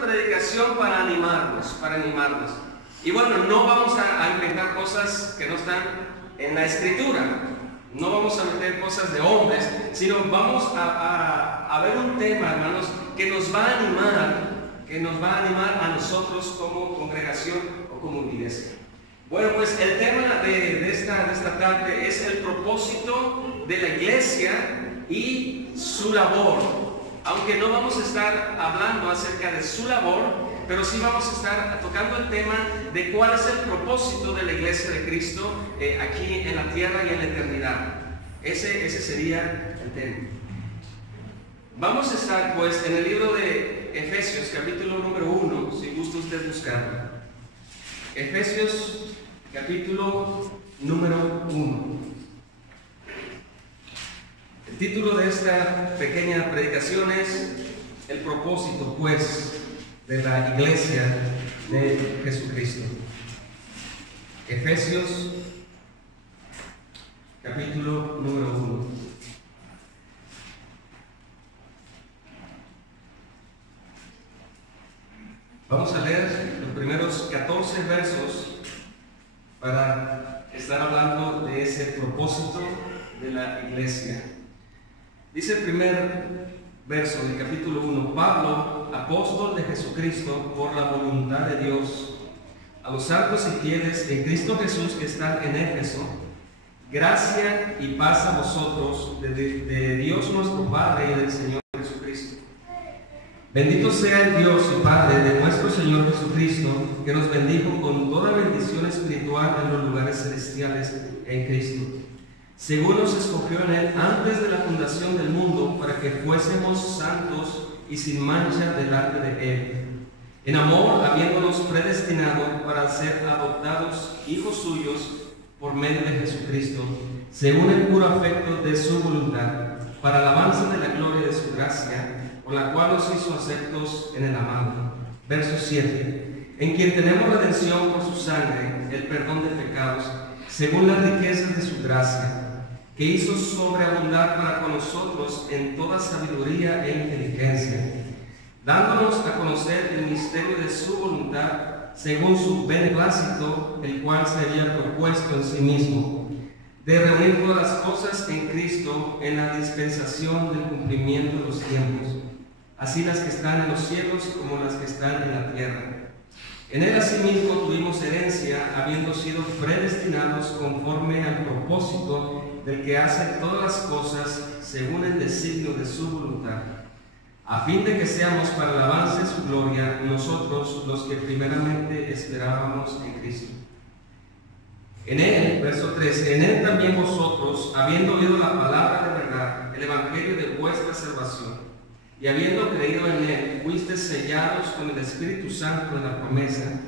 predicación para animarnos, Y bueno, no vamos a inventar cosas que no están en la Escritura. No vamos a meter cosas de hombres, sino vamos a ver un tema, hermanos, que nos va a animar a nosotros como congregación o como iglesia. Bueno, pues el tema de esta tarde es el propósito de la iglesia y su labor. Aunque no vamos a estar hablando acerca de su labor, pero sí vamos a estar tocando el tema de cuál es el propósito de la iglesia de Cristo aquí en la tierra y en la eternidad. Ese sería el tema. Vamos a estar pues en el libro de Efesios, capítulo número 1, si gusta usted buscarlo. Efesios, capítulo número 1. El título de esta pequeña predicación es el propósito pues de la iglesia de Jesucristo. Efesios, capítulo número 1. Vamos a leer los primeros 14 versos para estar hablando de ese propósito de la iglesia. Dice el primer verso del capítulo 1: Pablo, apóstol de Jesucristo por la voluntad de Dios, a los santos y fieles en Cristo Jesús que están en Éfeso, gracia y paz a vosotros de Dios nuestro Padre y del Señor Jesucristo. Bendito sea el Dios y Padre de nuestro Señor Jesucristo, que nos bendijo con toda bendición espiritual en los lugares celestiales en Cristo, según nos escogió en Él antes de la fundación del mundo, para que fuésemos santos y sin mancha delante de Él, en amor habiéndonos predestinado para ser adoptados hijos suyos por medio de Jesucristo, según el puro afecto de su voluntad, para alabanza de la gloria de su gracia, con la cual nos hizo aceptos en el amado. Verso 7: En quien tenemos redención por su sangre, el perdón de pecados, según las riquezas de su gracia, que hizo sobreabundar para con nosotros en toda sabiduría e inteligencia, dándonos a conocer el misterio de su voluntad, según su beneplácito, el cual se había propuesto en sí mismo, de reunir todas las cosas en Cristo en la dispensación del cumplimiento de los tiempos, así las que están en los cielos como las que están en la tierra. En Él asimismo tuvimos herencia, habiendo sido predestinados conforme al propósito del que hace todas las cosas según el designio de su voluntad, a fin de que seamos para el avance de su gloria nosotros los que primeramente esperábamos en Cristo. En Él, verso 13, en Él también vosotros, habiendo oído la palabra de verdad, el evangelio de vuestra salvación, y habiendo creído en Él, fuisteis sellados con el Espíritu Santo en la promesa,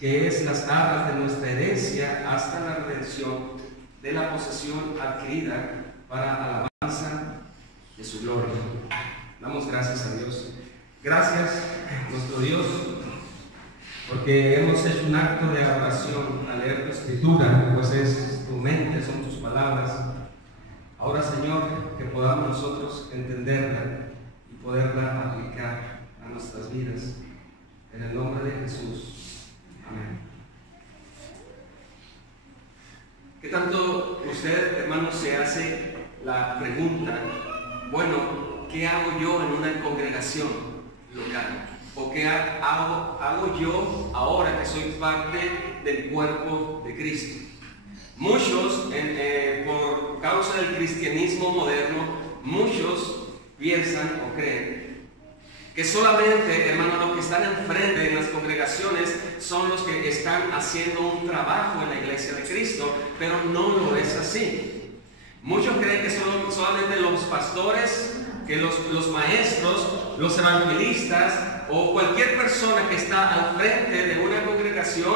que es las arras de nuestra herencia hasta la redención de la posesión adquirida para alabanza de su gloria. Damos gracias a Dios. Gracias, nuestro Dios, porque hemos hecho un acto de adoración al leer tu escritura, pues es tu mente, son tus palabras. Ahora, Señor, que podamos nosotros entenderla y poderla aplicar a nuestras vidas. En el nombre de Jesús. Amén. ¿Qué tanto usted, hermano, se hace la pregunta, bueno, ¿qué hago yo en una congregación local? ¿O qué hago yo ahora que soy parte del cuerpo de Cristo? Muchos, por causa del cristianismo moderno, muchos piensan o creen que solamente, hermano, los que están enfrente en las congregaciones son los que están haciendo un trabajo en la iglesia de Cristo, pero no lo es así. Muchos creen que son solamente los pastores, que los maestros, los evangelistas o cualquier persona que está al frente de una congregación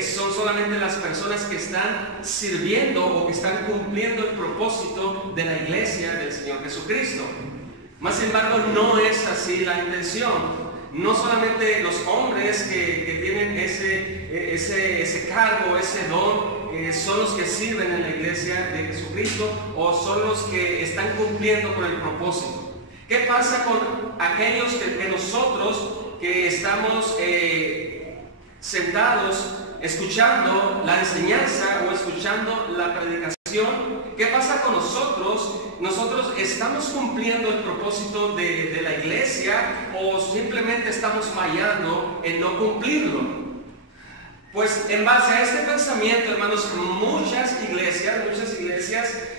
son solamente las personas que están sirviendo o que están cumpliendo el propósito de la iglesia del Señor Jesucristo. Más sin embargo, no es así la intención. No solamente los hombres que tienen ese cargo, ese don, son los que sirven en la iglesia de Jesucristo o son los que están cumpliendo con el propósito. ¿Qué pasa con aquellos que nosotros que estamos sentados escuchando la enseñanza o escuchando la predicación, ¿qué pasa con nosotros? ¿Nosotros estamos cumpliendo el propósito de la iglesia o simplemente estamos fallando en no cumplirlo? Pues en base a este pensamiento, hermanos, muchas iglesias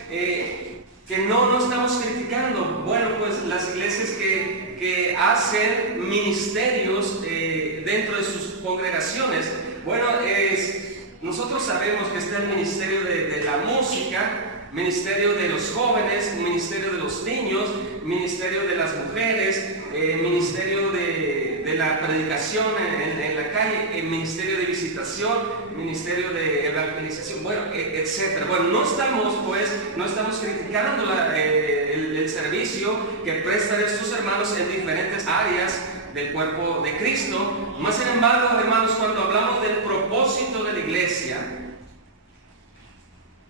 que no estamos criticando. Bueno, pues las iglesias que hacen ministerios dentro de sus congregaciones. Bueno, nosotros sabemos que está el ministerio de la música, ministerio de los jóvenes, ministerio de los niños, ministerio de las mujeres, ministerio de la predicación en la calle, el ministerio de visitación, ministerio de evangelización, bueno, etcétera. Bueno, no estamos criticando el servicio que prestan estos hermanos en diferentes áreas del cuerpo de Cristo. Más sin embargo, hermanos, cuando hablamos del propósito de la iglesia,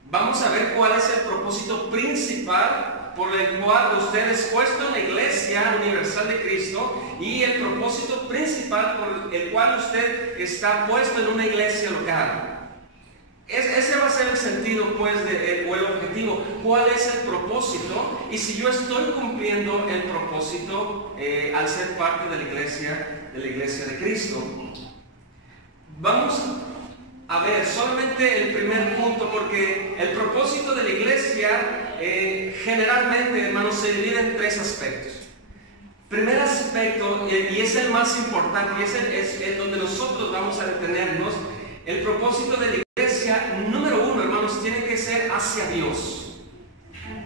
vamos a ver cuál es el propósito principal por el cual usted es puesto en la Iglesia Universal de Cristo y el propósito principal por el cual usted está puesto en una iglesia local. Ese va a ser el sentido, pues, o el objetivo. ¿Cuál es el propósito? Y si yo estoy cumpliendo el propósito al ser parte de la iglesia de Cristo. Vamos a ver solamente el primer punto, porque el propósito de la iglesia generalmente, hermanos, se divide en tres aspectos. Primer aspecto, y es el más importante, y es el donde nosotros vamos a detenernos. El propósito de la iglesia, número uno, hermanos, tiene que ser hacia Dios.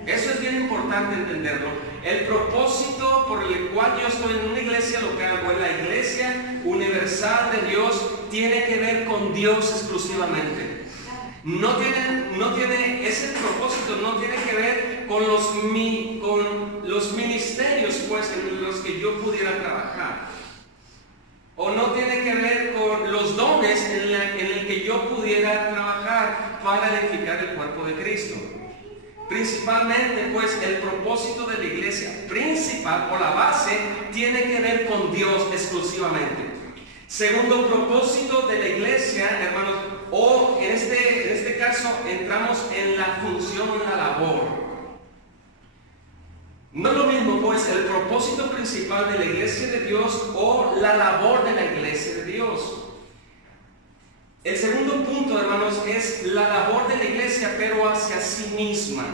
Eso es bien importante entenderlo. El propósito por el cual yo estoy en una iglesia local o en la iglesia universal de Dios tiene que ver con Dios exclusivamente. Ese propósito no tiene que ver con los ministerios, pues, en los que yo pudiera trabajar. O no tiene que ver con los dones en el que yo pudiera trabajar para edificar el cuerpo de Cristo. Principalmente, pues, el propósito de la iglesia principal o la base tiene que ver con Dios exclusivamente. Segundo propósito de la iglesia, hermanos, o en este caso entramos en la función o en la labor. No es lo mismo, pues, el propósito principal de la iglesia de Dios o la labor de la iglesia de Dios. El segundo punto, hermanos, es la labor de la iglesia, pero hacia sí misma.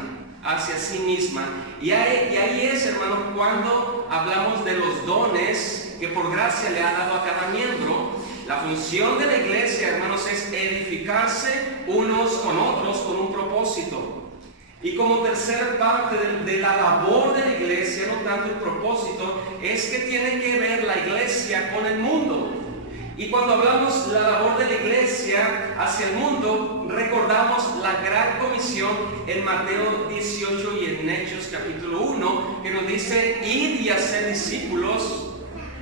Y ahí es, hermanos, cuando hablamos de los dones que por gracia le ha dado a cada miembro. La función de la iglesia, hermanos, es edificarse unos con otros con un propósito. Y como tercera parte de la labor de la iglesia, no tanto el propósito, es que tiene que ver la iglesia con el mundo. Y cuando hablamos de la labor de la iglesia hacia el mundo, recordamos la gran comisión en Mateo 18 y en Hechos capítulo 1, que nos dice: id y hacer discípulos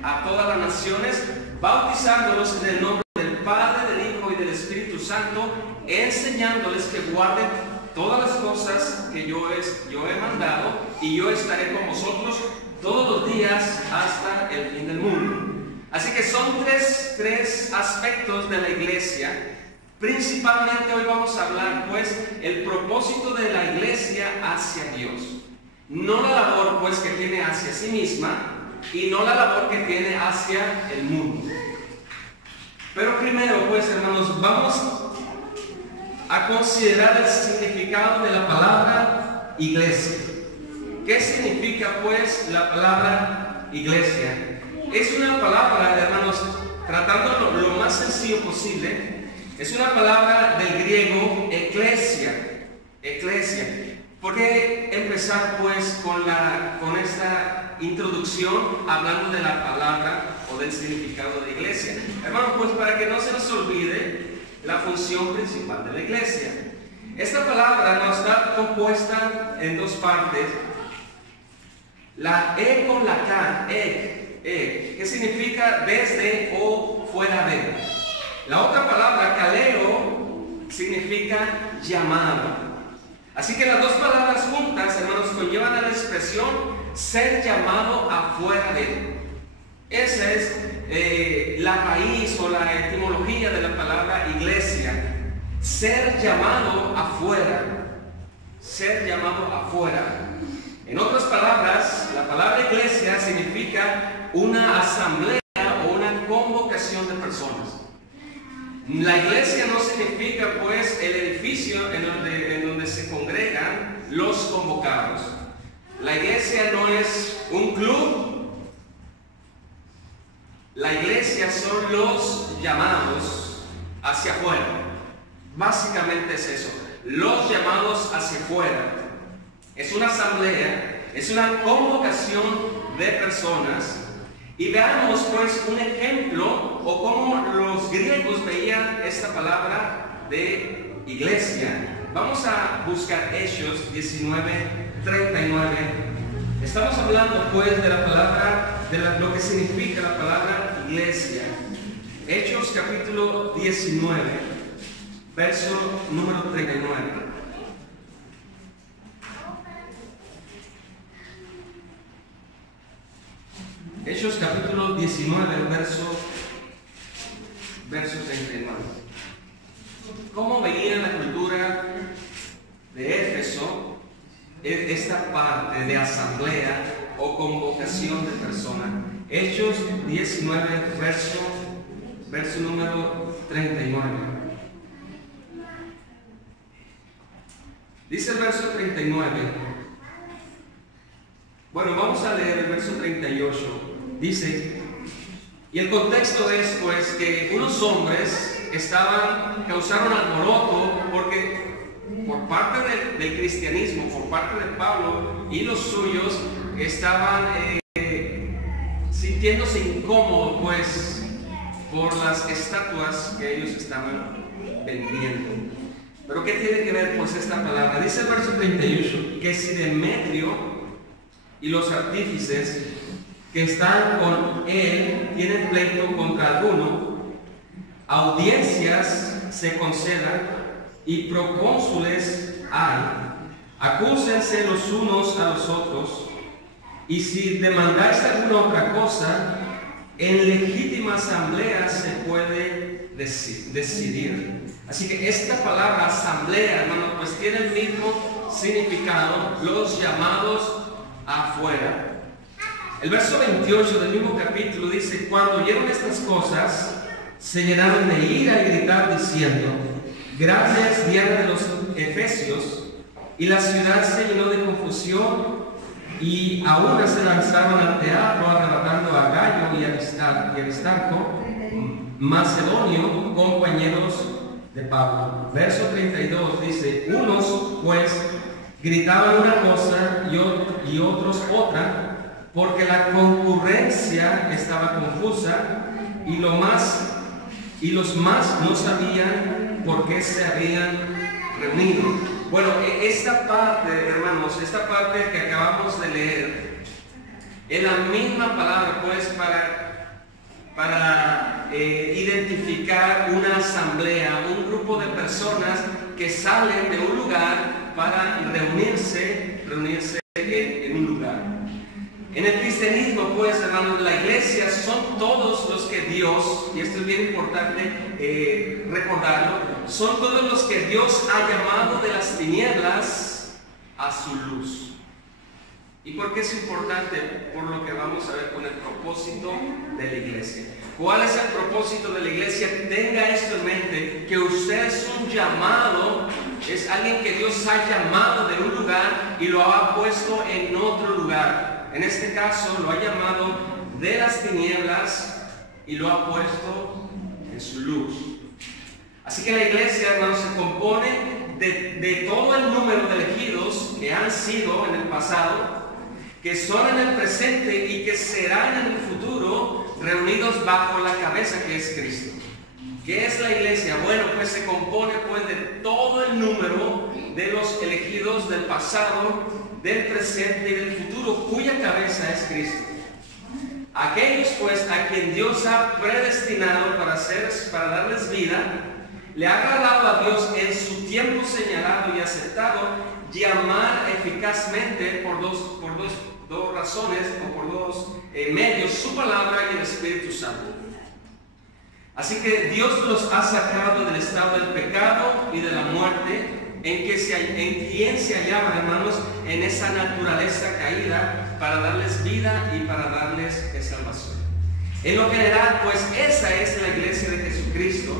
a todas las naciones, bautizándolos en el nombre del Padre, del Hijo y del Espíritu Santo, enseñándoles que guarden todas las cosas que yo he mandado, y yo estaré con vosotros todos los días hasta el fin del mundo. Así que son tres aspectos de la iglesia. Principalmente hoy vamos a hablar, pues, el propósito de la iglesia hacia Dios. No la labor, pues, que tiene hacia sí misma, y no la labor que tiene hacia el mundo. Pero primero, pues, hermanos, vamos a considerar el significado de la palabra iglesia. ¿Qué significa, pues, la palabra iglesia? Es una palabra, hermanos, tratándolo lo más sencillo posible, es una palabra del griego eclesia. ¿Por qué empezar, pues, con esta introducción hablando de la palabra o del significado de iglesia? Hermanos, pues, para que no se nos olvide la función principal de la iglesia. Esta palabra nos está compuesta en dos partes. La E con la K, que significa desde o fuera de. La otra palabra, kaleo, significa llamado. Así que las dos palabras juntas, hermanos, conllevan a la expresión ser llamado afuera de. Esa es la raíz o la etimología de la palabra iglesia. Ser llamado afuera. Ser llamado afuera. En otras palabras, la palabra iglesia significa una asamblea o una convocación de personas. La iglesia no significa pues el edificio en donde se congregan los convocados. La iglesia no es un club. La iglesia son los llamados hacia afuera. Básicamente es eso. Los llamados hacia afuera. Es una asamblea, es una convocación de personas. Y veamos pues un ejemplo o cómo los griegos veían esta palabra de iglesia. Vamos a buscar Hechos 19:39. Estamos hablando pues de la palabra, lo que significa la palabra iglesia. Hechos capítulo 19, verso número 39. Hechos capítulo 19, verso 39. ¿Cómo veía la cultura de Éfeso esta parte de asamblea o convocación de personas? Hechos 19, verso número 39. Dice el verso 39. Bueno, vamos a leer el verso 38. Dice, y el contexto es pues que unos hombres causaron alboroto porque por parte del cristianismo, por parte de Pablo y los suyos, estaban sintiéndose incómodos pues por las estatuas que ellos estaban vendiendo. Pero ¿qué tiene que ver pues esta palabra? Dice el verso 38 que si Demetrio y los artífices que están con él tienen pleito contra alguno, audiencias se concedan y procónsules hay, acúsense los unos a los otros, y si demandáis alguna otra cosa, en legítima asamblea se puede decidir. Así que esta palabra asamblea, hermano, pues tiene el mismo significado, los llamados afuera. El verso 28 del mismo capítulo dice, cuando oyeron estas cosas, se llenaron de ira y gritar diciendo, grande es guerra de los efesios, y la ciudad se llenó de confusión, y aún se lanzaron al teatro arrebatando a Gallo y Aristarco, macedonio, compañeros de Pablo. Verso 32 dice, unos pues gritaban una cosa y otros otra, porque la concurrencia estaba confusa y los más no sabían por qué se habían reunido. Bueno, esta parte, hermanos, esta parte que acabamos de leer, es la misma palabra pues para identificar una asamblea, un grupo de personas que salen de un lugar para reunirse en un lugar. En el cristianismo, pues, hermanos, la iglesia son todos los que Dios, y esto es bien importante recordarlo, son todos los que Dios ha llamado de las tinieblas a su luz. ¿Y por qué es importante? Por lo que vamos a ver con el propósito de la iglesia. ¿Cuál es el propósito de la iglesia? Tenga esto en mente, que usted es un llamado, es alguien que Dios ha llamado de un lugar y lo ha puesto en otro lugar. En este caso lo ha llamado de las tinieblas y lo ha puesto en su luz. Así que la iglesia, hermanos, se compone de todo el número de elegidos que han sido en el pasado, que son en el presente y que serán en el futuro reunidos bajo la cabeza que es Cristo. ¿Qué es la iglesia? Bueno, pues se compone pues de todo el número de los elegidos del pasado, del presente y del futuro, cuya cabeza es Cristo. Aquellos pues a quien Dios ha predestinado para darles vida, le ha agradado a Dios en su tiempo señalado y aceptado llamar eficazmente por dos dos razones o por dos medios, su palabra y el Espíritu Santo. Así que Dios los ha sacado del estado del pecado y de la muerte en quien se hallaban, hermanos, en esa naturaleza caída, para darles vida y para darles salvación. En lo general, pues esa es la iglesia de Jesucristo.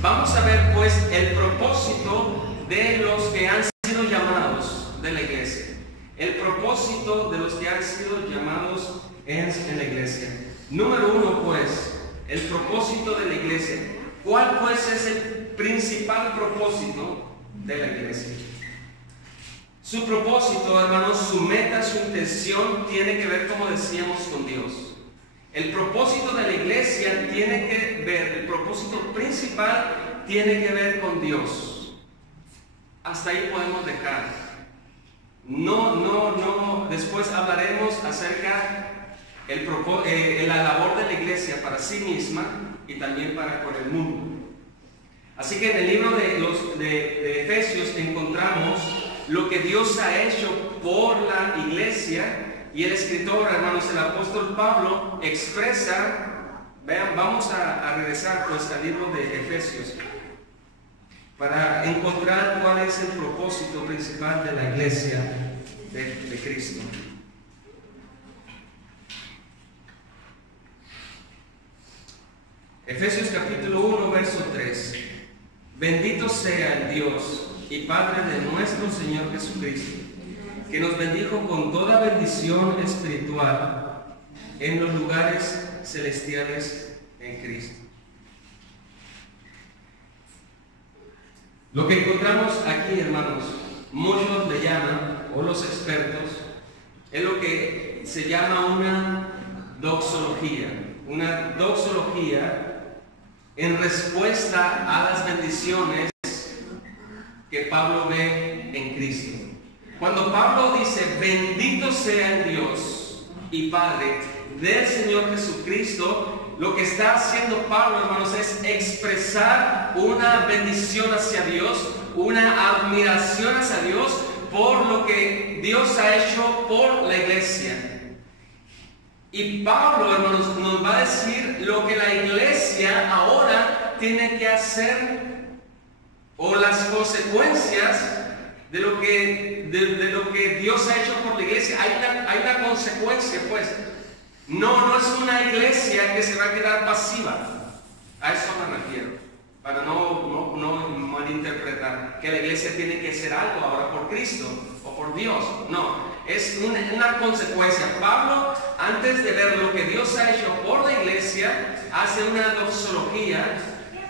Vamos a ver pues el propósito de los que han sido llamados de la iglesia. El propósito de los que han sido llamados en la iglesia. Número uno, pues, el propósito de la iglesia. ¿Cuál pues es el principal propósito de la iglesia? Su propósito, hermanos, su meta, su intención tiene que ver, como decíamos, con Dios. El propósito de la iglesia tiene que ver, el propósito principal tiene que ver con Dios. Hasta ahí podemos dejar. No, después hablaremos acerca de la labor de la iglesia para sí misma y también para con el mundo. Así que en el libro de Efesios encontramos lo que Dios ha hecho por la iglesia, y el escritor, hermanos, el apóstol Pablo expresa, vean, vamos a regresar pues al libro de Efesios para encontrar cuál es el propósito principal de la iglesia de Cristo. Efesios capítulo 1, verso 3. Bendito sea el Dios y Padre de nuestro Señor Jesucristo, que nos bendijo con toda bendición espiritual en los lugares celestiales en Cristo. Lo que encontramos aquí, hermanos, muchos le llaman, o los expertos, es lo que se llama una doxología. Una doxología en respuesta a las bendiciones que Pablo ve en Cristo. Cuando Pablo dice, bendito sea el Dios y Padre del Señor Jesucristo, lo que está haciendo Pablo, hermanos, es expresar una bendición hacia Dios, una admiración hacia Dios por lo que Dios ha hecho por la iglesia. Y Pablo, hermanos, nos va a decir lo que la iglesia ahora tiene que hacer, o las consecuencias de lo que Dios ha hecho por la iglesia. Hay una consecuencia, pues. No es una iglesia que se va a quedar pasiva. A eso me refiero, para no malinterpretar que la iglesia tiene que hacer algo ahora por Cristo o por Dios. No, es una consecuencia. Pablo, antes de ver lo que Dios ha hecho por la iglesia, hace una doxología,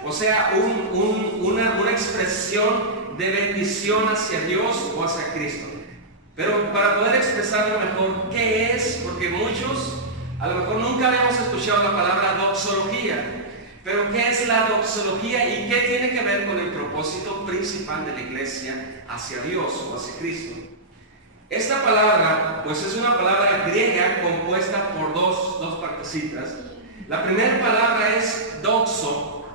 o sea, una expresión de bendición hacia Dios o hacia Cristo. Pero para poder expresarlo mejor, ¿qué es? Porque muchos a lo mejor nunca habíamos escuchado la palabra doxología. Pero ¿qué es la doxología y qué tiene que ver con el propósito principal de la iglesia hacia Dios o hacia Cristo? Esta palabra, pues es una palabra griega compuesta por dos partecitas. La primera palabra es doxo,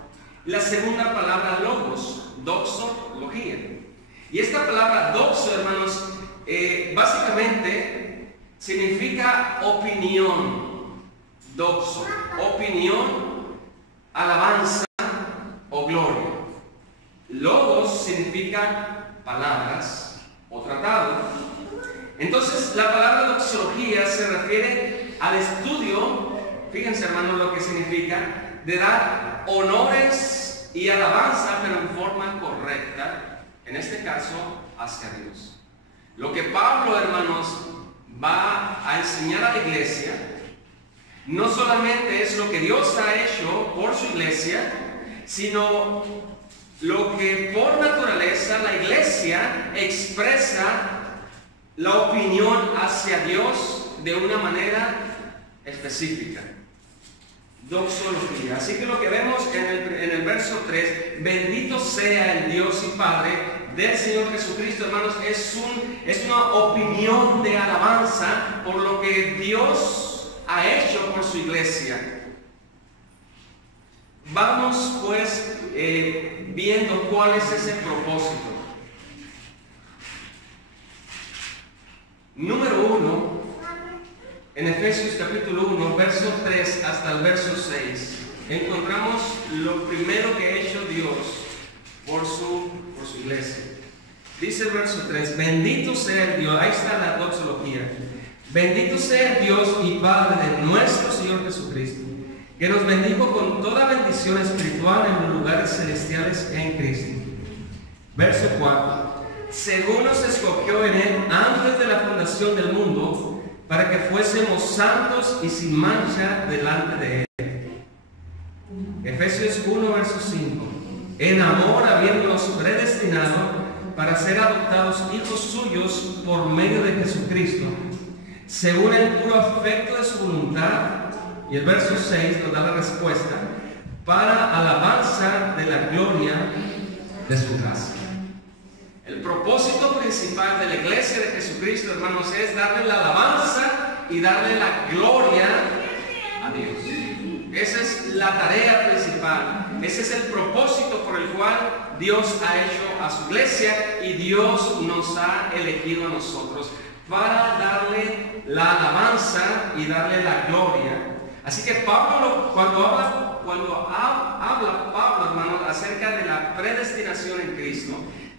la segunda palabra logos, doxología. Y esta palabra doxo, hermanos, básicamente significa opinión. Doxo, opinión, alabanza o gloria. Logos significa palabras o tratado. Entonces la palabra doxología se refiere al estudio, fíjense, hermanos, lo que significa, de dar honores y alabanza, pero en forma correcta, en este caso hacia Dios. Lo que Pablo, hermanos, va a enseñar a la iglesia no solamente es lo que Dios ha hecho por su iglesia, sino lo que por naturaleza la iglesia expresa la opinión hacia Dios de una manera específica. Doxología. Así que lo que vemos en el verso 3, bendito sea el Dios y Padre del Señor Jesucristo, hermanos, es una opinión de alabanza por lo que Dios ha hecho por su iglesia. Vamos pues viendo cuál es ese propósito. Número uno, En Efesios capítulo 1, verso 3 hasta el verso 6, encontramos lo primero que ha hecho Dios por su iglesia. Dice el verso 3, bendito sea el Dios, ahí está la doxología, bendito sea el Dios y Padre de nuestro Señor Jesucristo, que nos bendijo con toda bendición espiritual en los lugares celestiales en Cristo. Verso 4, según nos escogió en Él antes de la fundación del mundo, para que fuésemos santos y sin mancha delante de Él. Efesios 1, verso 5, en amor habiéndonos predestinado para ser adoptados hijos suyos por medio de Jesucristo, según el puro afecto de su voluntad. Y el verso 6 nos da la respuesta, para alabanza de la gloria de su gracia. El propósito principal de la iglesia de Jesucristo, hermanos, es darle la alabanza y darle la gloria a Dios. Esa es la tarea principal. Ese es el propósito por el cual Dios ha hecho a su iglesia y Dios nos ha elegido a nosotros para darle la alabanza y darle la gloria. Así que Pablo, cuando habla Pablo, hermanos, acerca de la predestinación en Cristo,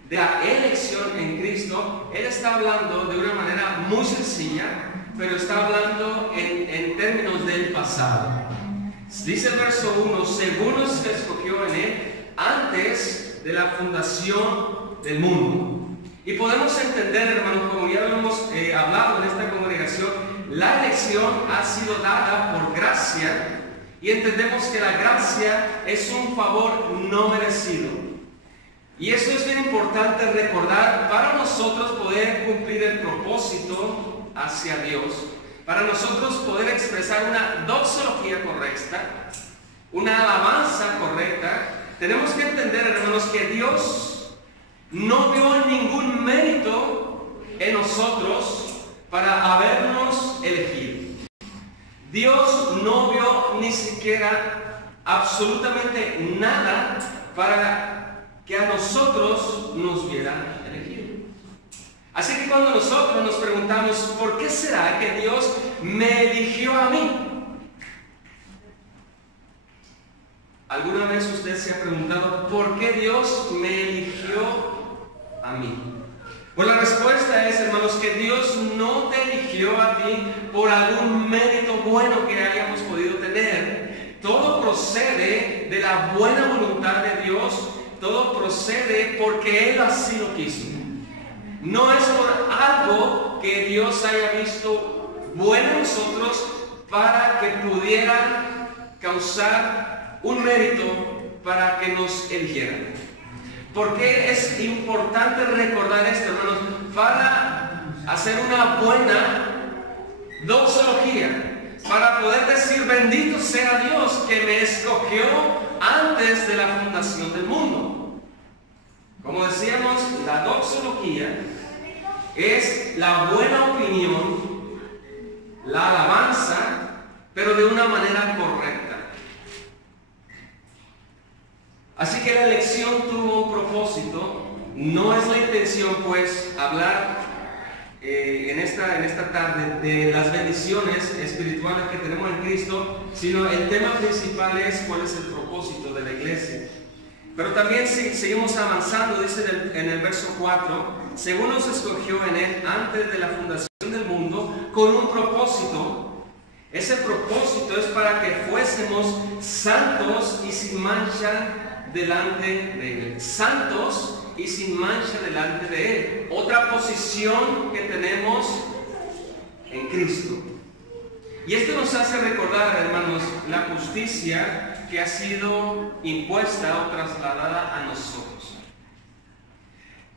de la elección en Cristo, él está hablando de una manera muy sencilla, pero está hablando en términos del pasado. Dice el verso 1, según nos escogió en Él antes de la fundación del mundo. Y podemos entender, hermanos, como ya lo hemos hablado en esta congregación, la elección ha sido dada por gracia, y entendemos que la gracia es un favor no merecido. Y eso es bien importante recordar para nosotros poder cumplir el propósito hacia Dios, para nosotros poder expresar una doxología correcta, una alabanza correcta. Tenemos que entender, hermanos, que Dios no vio ningún mérito en nosotros para habernos elegido. Dios no vio ni siquiera absolutamente nada para que a nosotros nos hubiera elegido. Así que cuando nosotros nos preguntamos, ¿por qué será que Dios me eligió a mí? ¿Alguna vez usted se ha preguntado, ¿por qué Dios me eligió a mí? Pues la respuesta es, hermanos, que Dios no te eligió a ti por algún mérito bueno que hayamos podido tener. Todo procede de la buena voluntad de Dios. Todo procede porque Él así lo quiso. No es por algo que Dios haya visto bueno en nosotros para que pudiera causar un mérito para que nos eligieran. ¿Por qué es importante recordar esto, hermanos? Para hacer una buena doxología, para poder decir, bendito sea Dios que me escogió antes de la fundación del mundo. Como decíamos, la doxología es la buena opinión, la alabanza, pero de una manera correcta. Así que la elección tuvo un propósito. No es la intención, pues, hablar en esta tarde de las bendiciones espirituales que tenemos en Cristo, sino el tema principal es cuál es el propósito de la iglesia. Pero también si seguimos avanzando, dice en el verso 4, según nos escogió en Él antes de la fundación del mundo, con un propósito. Ese propósito es para que fuésemos santos y sin mancha delante de Él. Santos y sin mancha delante de Él. Otra posición que tenemos en Cristo. Y esto nos hace recordar, hermanos, la justicia que ha sido impuesta o trasladada a nosotros.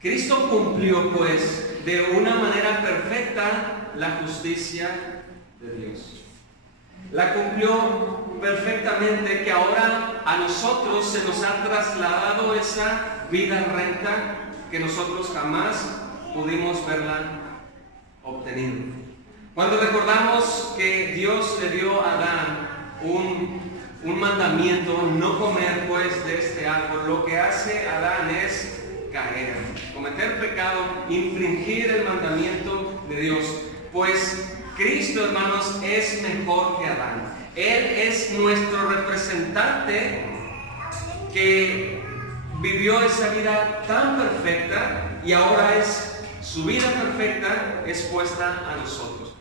Cristo cumplió, pues, de una manera perfecta la justicia de Dios. La cumplió perfectamente, que ahora a nosotros se nos ha trasladado esa vida recta que nosotros jamás pudimos verla obtenido. Cuando recordamos que Dios le dio a Adán un mandamiento, no comer pues de este árbol, lo que hace Adán es caer, cometer pecado, infringir el mandamiento de Dios. Pues Cristo, hermanos, es mejor que Adán. Él es nuestro representante que vivió esa vida tan perfecta y ahora su vida perfecta es puesta a nosotros.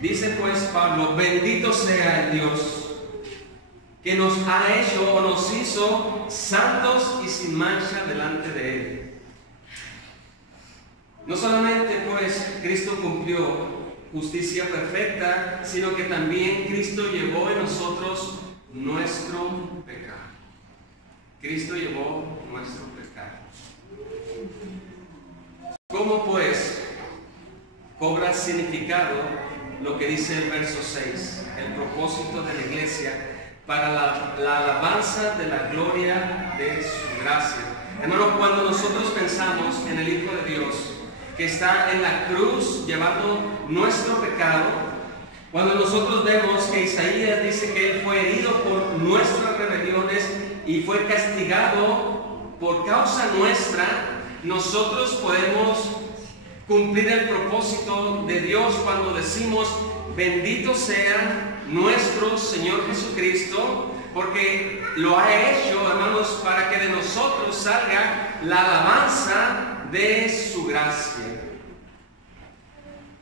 Dice pues Pablo: bendito sea el Dios que nos ha hecho o nos hizo santos y sin mancha delante de Él. No solamente pues Cristo cumplió justicia perfecta, sino que también Cristo llevó en nosotros nuestro pecado. Cristo llevó nuestro pecado. ¿Cómo pues cobra significado lo que dice el verso 6? El propósito de la iglesia para la alabanza de la gloria de su gracia. Hermanos, cuando nosotros pensamos en el Hijo de Dios que está en la cruz llevando nuestro pecado, cuando nosotros vemos que Isaías dice que Él fue herido por nuestras rebeliones y fue castigado por causa nuestra, nosotros podemos cumplir el propósito de Dios cuando decimos: bendito sea nuestro Señor Jesucristo, porque lo ha hecho, hermanos, para que de nosotros salga la alabanza de su gracia.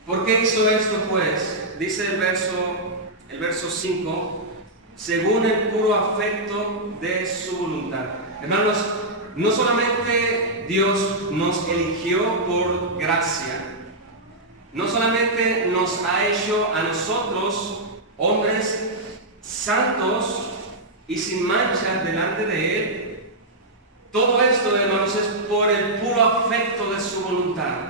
¿Por qué hizo esto pues? Dice el verso 5: según el puro afecto de su voluntad. Hermanos, no solamente Dios nos eligió por gracia, no solamente nos ha hecho a nosotros hombres santos y sin mancha delante de Él. Todo esto, hermanos, es por el puro afecto de su voluntad.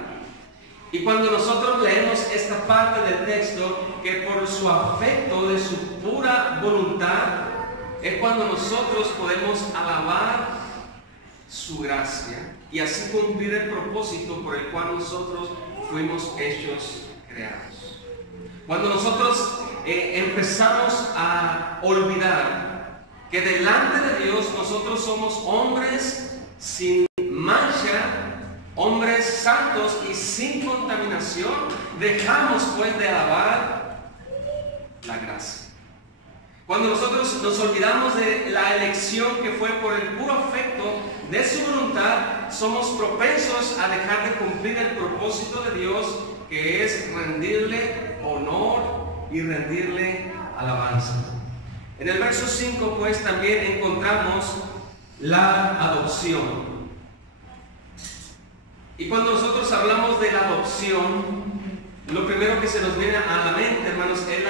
Y cuando nosotros leemos esta parte del texto, que por su afecto de su pura voluntad, es cuando nosotros podemos alabar su gracia y así cumplir el propósito por el cual nosotros fuimos hechos creados. Cuando nosotros empezamos a olvidar que delante de Dios nosotros somos hombres sin mancha, hombres santos y sin contaminación, dejamos pues de alabar la gracia. Cuando nosotros nos olvidamos de la elección que fue por el puro afecto de su voluntad, somos propensos a dejar de cumplir el propósito de Dios, que es rendirle honor y rendirle alabanza. En el verso 5 pues también encontramos la adopción. Y cuando nosotros hablamos de la adopción, lo primero que se nos viene a la mente, hermanos, es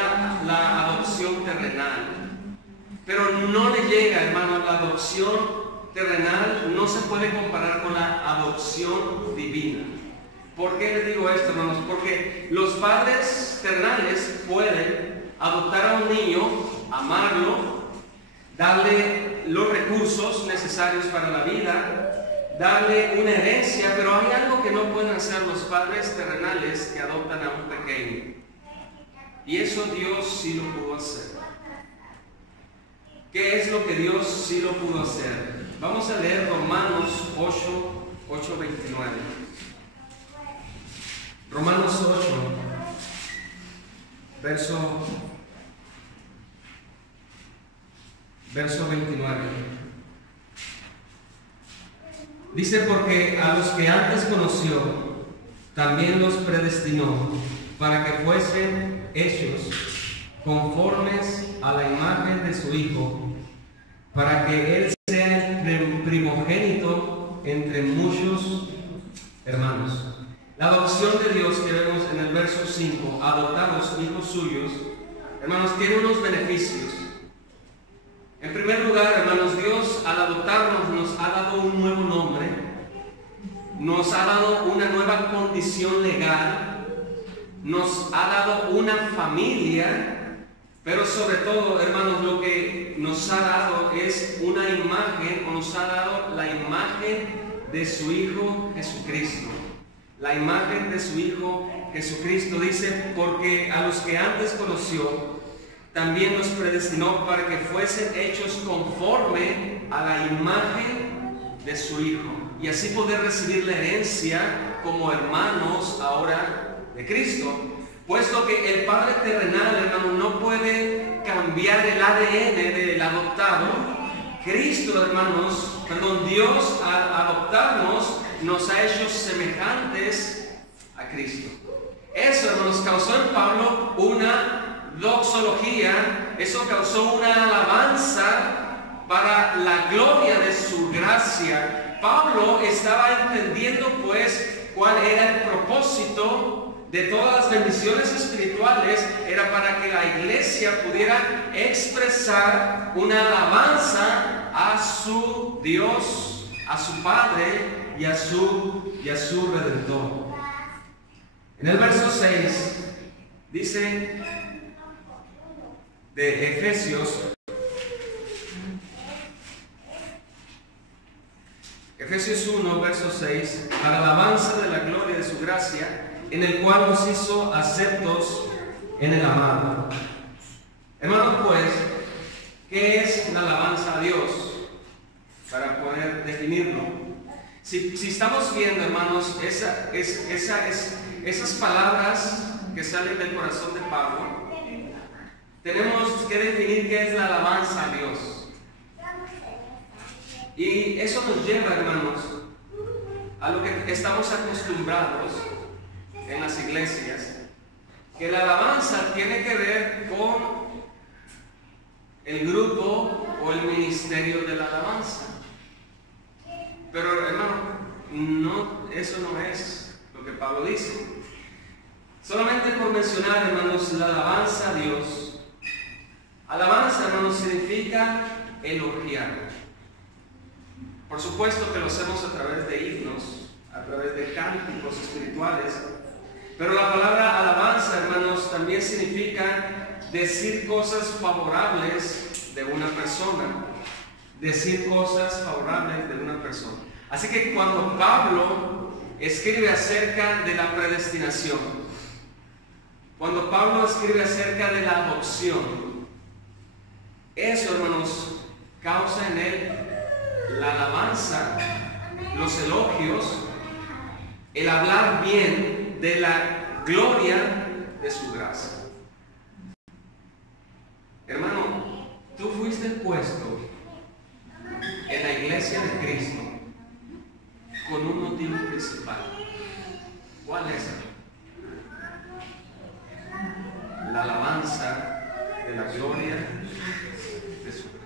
la adopción terrenal. Pero no le llega, hermanos, la adopción terrenal no se puede comparar con la adopción divina. ¿Por qué les digo esto, hermanos? Porque los padres terrenales pueden adoptar a un niño, amarlo, darle los recursos necesarios para la vida, darle una herencia, pero hay algo que no pueden hacer los padres terrenales que adoptan a un pequeño. Y eso Dios sí lo pudo hacer. ¿Qué es lo que Dios sí lo pudo hacer? Vamos a leer Romanos 8:29. Romanos 8, verso 29. Dice: porque a los que antes conoció, también los predestinó para que fuesen hechos conformes a la imagen de su Hijo, para que Él sea el primogénito entre muchos hermanos. La adopción de Dios que vemos en el verso 5, adoptados hijos suyos, hermanos, tiene unos beneficios. En primer lugar, hermanos, Dios al adoptarnos nos ha dado un nuevo nombre, nos ha dado una nueva condición legal, nos ha dado una familia, pero sobre todo, hermanos, lo que nos ha dado es una imagen, o nos ha dado la imagen de su Hijo Jesucristo. La imagen de su Hijo Jesucristo. Dice: porque a los que antes conoció, también los predestinó para que fuesen hechos conforme a la imagen de su Hijo, y así poder recibir la herencia como hermanos ahora de Cristo. puesto que el padre terrenal, hermano, no puede cambiar el ADN del adoptado. Cristo, hermanos, Dios al adoptarnos nos ha hecho semejantes a Cristo. Eso, hermanos, causó en Pablo una doxología, eso causó una alabanza para la gloria de su gracia. Pablo estaba entendiendo pues cuál era el propósito de todas las bendiciones espirituales. Era para que la iglesia pudiera expresar una alabanza a su Dios, a su Padre y a su Redentor. En el verso 6 dice de Efesios 1, verso 6, para alabanza de la gloria de su gracia, en el cual nos hizo aceptos en el amado. Hermanos, pues, ¿qué es la alabanza a Dios? Para poder definirlo. Si estamos viendo, hermanos, esas palabras que salen del corazón de Pablo, tenemos que definir qué es la alabanza a Dios. Y eso nos lleva, hermanos, a lo que estamos acostumbrados en las iglesias, que la alabanza tiene que ver con el grupo o el ministerio de la alabanza. Pero, hermano, eso no es lo que Pablo dice. Solamente por mencionar, hermanos, la alabanza a Dios. Alabanza, hermanos, significa elogiar. Por supuesto que lo hacemos a través de himnos, a través de cánticos espirituales, pero la palabra alabanza, hermanos, también significa decir cosas favorables de una persona. Decir cosas favorables de una persona. Así que cuando Pablo escribe acerca de la predestinación, cuando Pablo escribe acerca de la adopción, eso, hermanos, causa en él la alabanza, los elogios, el hablar bien de la gloria de su gracia. Hermano, tú fuiste puesto en la iglesia de Cristo con un motivo principal. ¿Cuál es? La alabanza de la gloria de su gracia.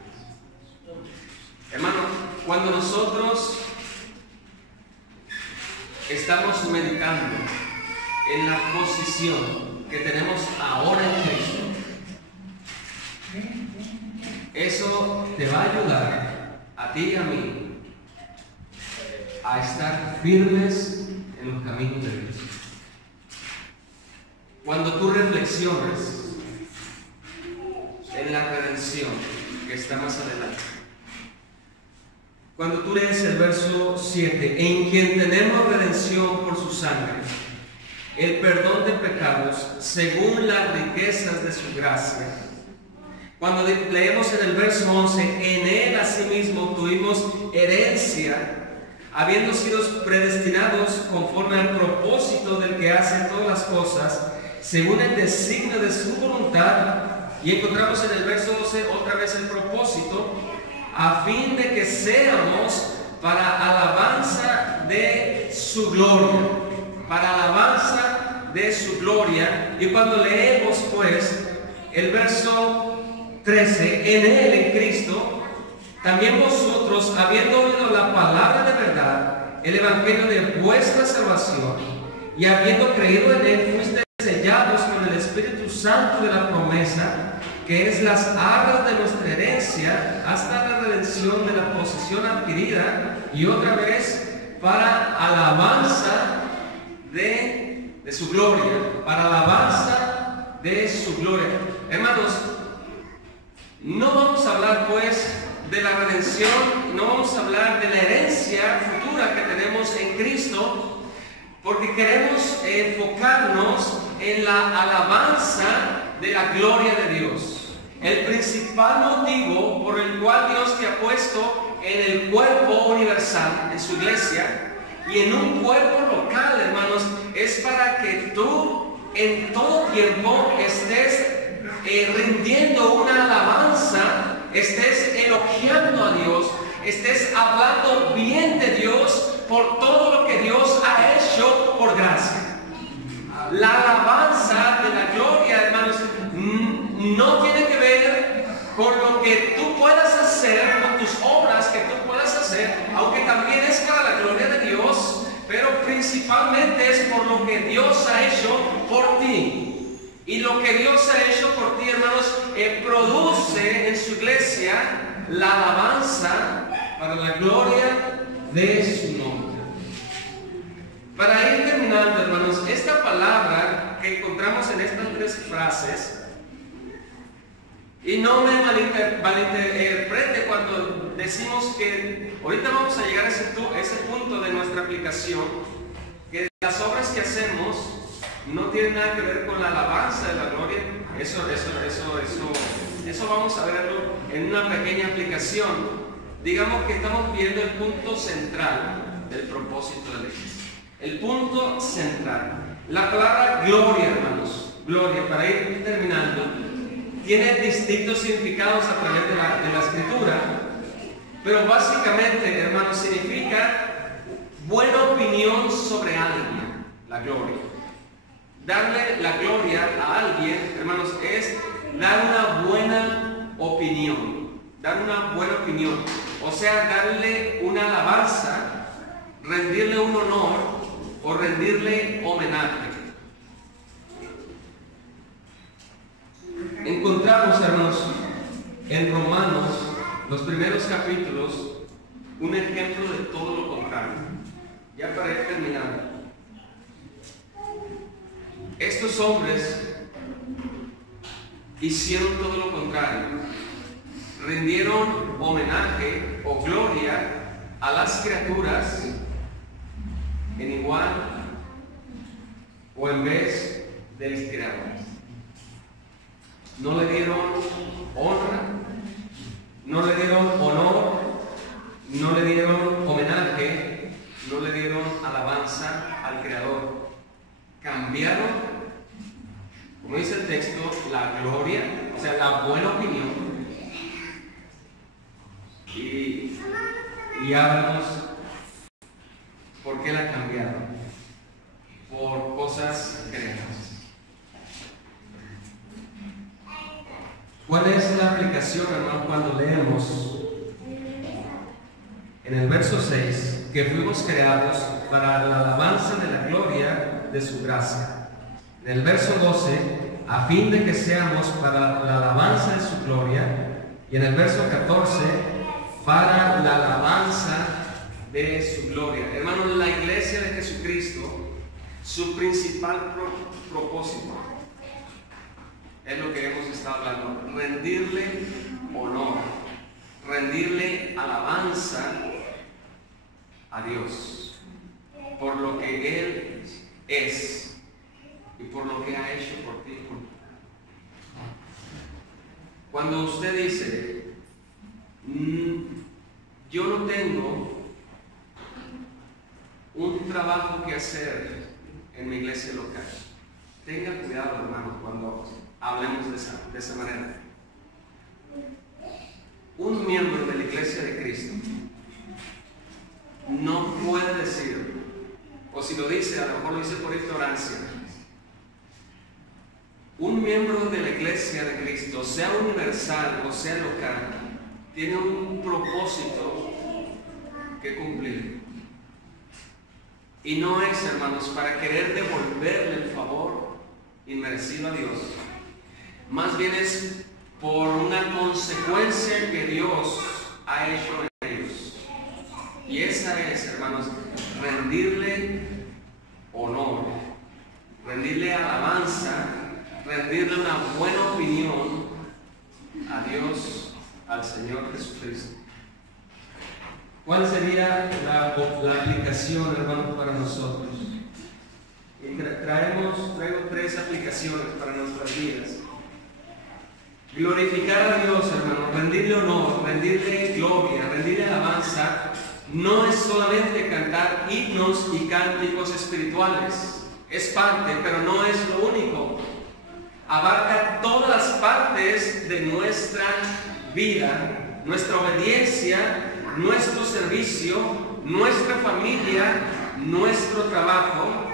Hermano, cuando nosotros estamos meditando en la posición que tenemos ahora en Cristo, eso te va a ayudar a ti y a mí a estar firmes en los caminos de Dios. Cuando tú reflexiones en la redención que está más adelante, cuando tú lees el verso 7, en quien tenemos redención por su sangre, el perdón de pecados según las riquezas de su gracia. Cuando leemos en el verso 11, en él asimismo tuvimos herencia, habiendo sido predestinados conforme al propósito del que hace todas las cosas, según el designio de su voluntad. Y encontramos en el verso 12 otra vez el propósito, a fin de que seamos para alabanza de su gloria. Para alabanza de su gloria. Y cuando leemos pues el verso 13, en él, en Cristo, también vosotros, habiendo oído la palabra de verdad, el evangelio de vuestra salvación, y habiendo creído en él, fuisteis sellados con el Espíritu Santo de la promesa, que es las arras de nuestra herencia, hasta la redención de la posesión adquirida, y otra vez para alabanza de su gloria, para alabanza de su gloria. Hermanos, no vamos a hablar pues de la redención, no vamos a hablar de la herencia futura que tenemos en Cristo, porque queremos enfocarnos en la alabanza de la gloria de Dios. El principal motivo por el cual Dios te ha puesto en el cuerpo universal, en su iglesia, y en un cuerpo local, hermanos, es para que tú en todo tiempo estés rindiendo una alabanza, estés elogiando a Dios, estés hablando bien de Dios por todo lo que Dios ha hecho por gracia. La alabanza de la gloria, hermanos, no tiene que ver con lo que tú puedas hacer, con tus obras que tú puedas hacer, aunque también es para la gloria de Dios, pero principalmente es por lo que Dios ha hecho por ti. Y lo que Dios ha hecho por ti, hermanos, produce en su iglesia la alabanza para la gloria de su nombre. Para ir terminando, hermanos, esta palabra que encontramos en estas tres frases, y no me malinterprete cuando decimos que ahorita vamos a llegar a ese punto de nuestra aplicación, que las obras que hacemos no tienen nada que ver con la alabanza de la gloria. Eso vamos a verlo en una pequeña aplicación. Digamos que estamos viendo el punto central del propósito de la iglesia. El punto central. La palabra gloria, hermanos, gloria, para ir terminando, tiene distintos significados a través de la escritura, pero básicamente, hermanos, significa buena opinión sobre alguien, la gloria. Darle la gloria a alguien, hermanos, es dar una buena opinión, dar una buena opinión, o sea, darle una alabanza, rendirle un honor o rendirle homenaje. Encontramos, hermanos, en Romanos, los primeros capítulos, un ejemplo de todo lo contrario. Ya para ir terminando. Estos hombres hicieron todo lo contrario. Rindieron homenaje o gloria a las criaturas en igual o en vez del Creador. No le dieron honra, no le dieron honor, no le dieron homenaje, no le dieron alabanza al Creador. Cambiaron, como dice el texto, la gloria, o sea, la buena opinión. Y háblanos por qué la cambiaron. Por cosas creadas. ¿Cuál es la aplicación, hermano, cuando leemos en el verso 6 que fuimos creados para la alabanza de la gloria de su gracia? En el verso 12, a fin de que seamos para la alabanza de su gloria, y en el verso 14, para la alabanza de su gloria. Hermanos, la iglesia de Jesucristo, su principal propósito es lo que hemos estado hablando: rendirle honor, rendirle alabanza a Dios por lo que Él es y por lo que ha hecho por ti. Cuando usted dice, yo no tengo un trabajo que hacer en mi iglesia local, tenga cuidado, hermano, cuando hablemos de esa manera. Un miembro de la iglesia de Cristo no puede decir, o si lo dice, a lo mejor lo dice por ignorancia. Un miembro de la iglesia de Cristo, sea universal o sea local, tiene un propósito que cumplir. Y no es, hermanos, para querer devolverle el favor inmerecido a Dios. Más bien es por una consecuencia que Dios ha hecho en ellos. Y esa es, hermanos, rendirle honor, rendirle alabanza, rendirle una buena opinión a Dios, al Señor Jesucristo. ¿Cuál sería la aplicación, hermanos, para nosotros? Y traigo 3 aplicaciones para nuestras vidas. Glorificar a Dios, hermano, rendirle honor, rendirle gloria, rendirle alabanza, no es solamente cantar himnos y cánticos espirituales. es parte, pero no es lo único. Abarca todas las partes de nuestra vida, nuestra obediencia, nuestro servicio, nuestra familia, nuestro trabajo.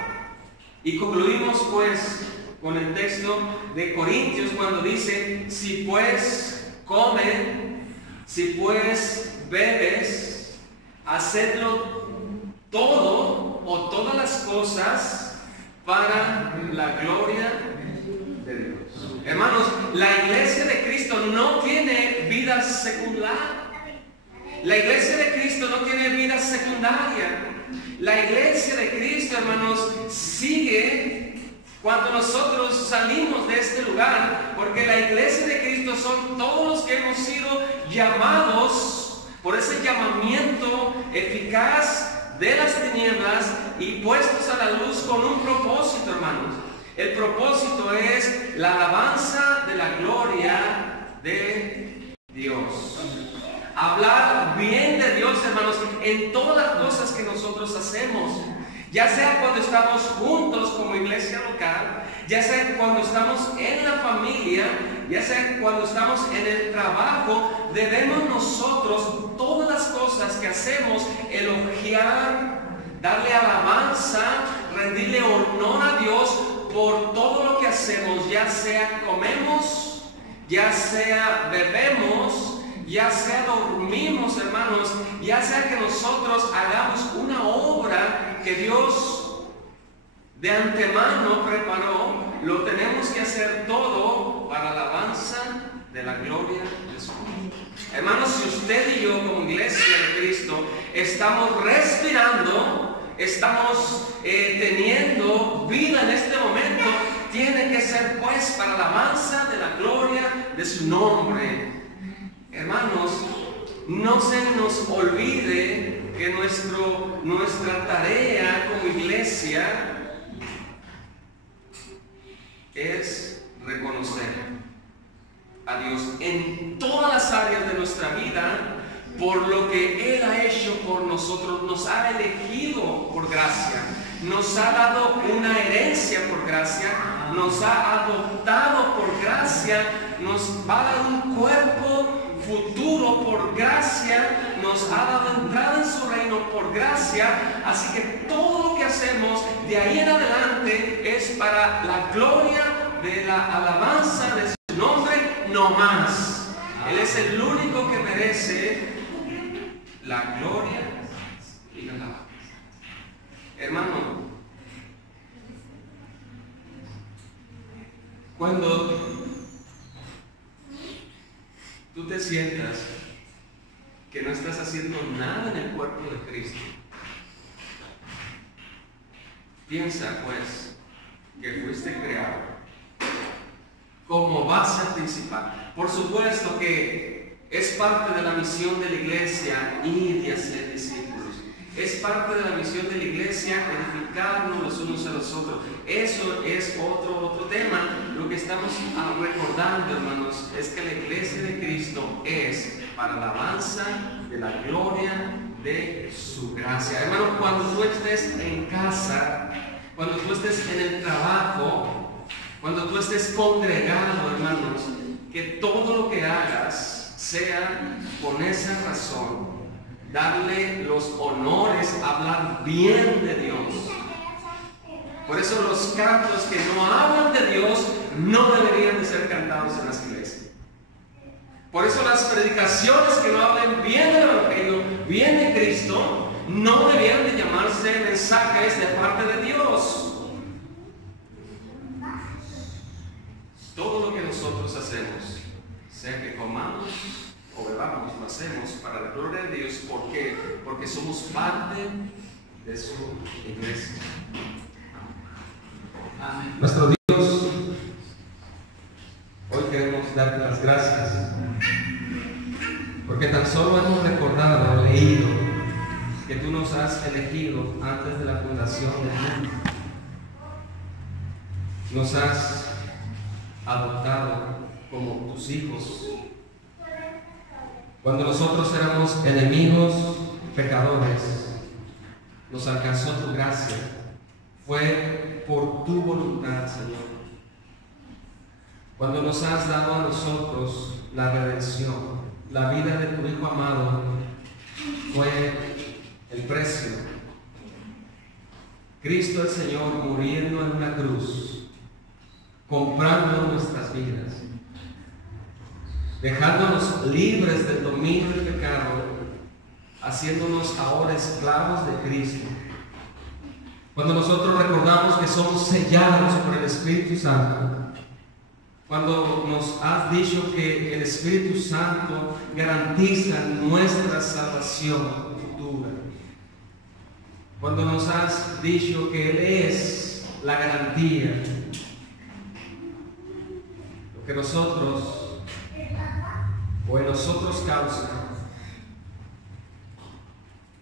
Y concluimos pues con el texto de Corintios cuando dice: si pues comen, si pues bebes, hacedlo todo o todas las cosas para la gloria de Dios. Hermanos, la iglesia de Cristo no tiene vida secundaria. La iglesia de Cristo no tiene vida secundaria. La iglesia de Cristo, hermanos, sigue cuando nosotros salimos de este lugar, porque la iglesia de Cristo son todos los que hemos sido llamados por ese llamamiento eficaz de las tinieblas y puestos a la luz con un propósito, hermanos. El propósito es la alabanza de la gloria de Dios. Hablar bien de Dios, hermanos, en todas las cosas que nosotros hacemos. Ya sea cuando estamos juntos como iglesia local, ya sea cuando estamos en la familia, ya sea cuando estamos en el trabajo, debemos nosotros, todas las cosas que hacemos, elogiar, darle alabanza, rendirle honor a Dios por todo lo que hacemos, ya sea comemos, ya sea bebemos, ya sea dormimos, hermanos, ya sea que nosotros hagamos una obra que Dios de antemano preparó, lo tenemos que hacer todo para la alabanza de la gloria de su nombre. Hermanos, si usted y yo como iglesia de Cristo estamos respirando, estamos teniendo vida en este momento, tiene que ser pues para la alabanza de la gloria de su nombre. Hermanos, no se nos olvide que nuestra tarea como iglesia es reconocer a Dios en todas las áreas de nuestra vida por lo que Él ha hecho por nosotros. Nos ha elegido por gracia, nos ha dado una herencia por gracia, nos ha adoptado por gracia, nos va a dar un cuerpo futuro por gracia, nos ha dado entrada en su reino por gracia. Así que todo lo que hacemos de ahí en adelante es para la gloria de la alabanza de su nombre, no más. Él es el único que merece la gloria y la alabanza. Hermano, cuando tú te sientas que no estás haciendo nada en el cuerpo de Cristo, piensa pues que fuiste creado como base principal. Por supuesto que es parte de la misión de la iglesia ir y hacer discípulos. Es parte de la misión de la iglesia edificarnos los unos a los otros. Eso es otro tema. Lo que estamos recordando, hermanos, es que la iglesia de Cristo es para la alabanza de la gloria de su gracia. Hermanos, cuando tú estés en casa, cuando tú estés en el trabajo, cuando tú estés congregado, hermanos, que todo lo que hagas sea con esa razón, darle los honores, hablar bien de Dios. Por eso los cantos que no hablan de Dios no deberían de ser cantados en las iglesias. Por eso las predicaciones que no hablen bien del Evangelio, bien de Cristo, no deberían de llamarse mensajes de parte de Dios. Todo lo que nosotros hacemos, sea que comamos o bebamos, lo hacemos para la gloria de Dios. ¿Por qué? Porque somos parte de su iglesia. Amén. Nuestro Dios, hoy queremos darte las gracias porque tan solo hemos recordado, leído que tú nos has elegido antes de la fundación del mundo. Nos has adoptado como tus hijos. Cuando nosotros éramos enemigos, pecadores, nos alcanzó tu gracia. Fue por tu voluntad, Señor. Cuando nos has dado a nosotros la redención, la vida de tu Hijo amado fue el precio. Cristo el Señor muriendo en una cruz, comprando nuestras vidas, dejándonos libres del dominio del pecado, haciéndonos ahora esclavos de Cristo. Cuando nosotros recordamos que somos sellados por el Espíritu Santo, cuando nos has dicho que el Espíritu Santo garantiza nuestra salvación futura, cuando nos has dicho que Él es la garantía, lo que nosotros o en nosotros causa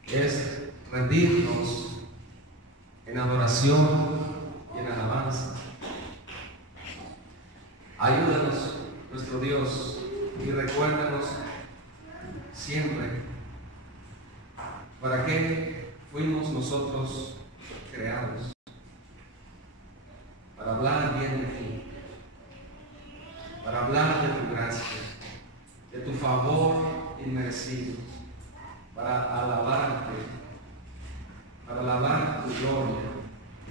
es rendirnos en adoración y en alabanza. Ayúdanos, nuestro Dios, y recuérdanos siempre para qué fuimos nosotros creados, para hablar bien de ti, para hablar de tu gracia, de tu favor inmerecido, para alabarte, para alabar tu gloria,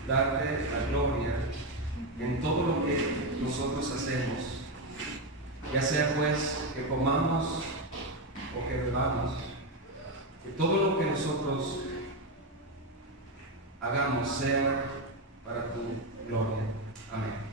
darte la gloria en todo lo que nosotros hacemos, ya sea pues que comamos o que bebamos, que todo lo que nosotros hagamos sea para tu gloria. Amén.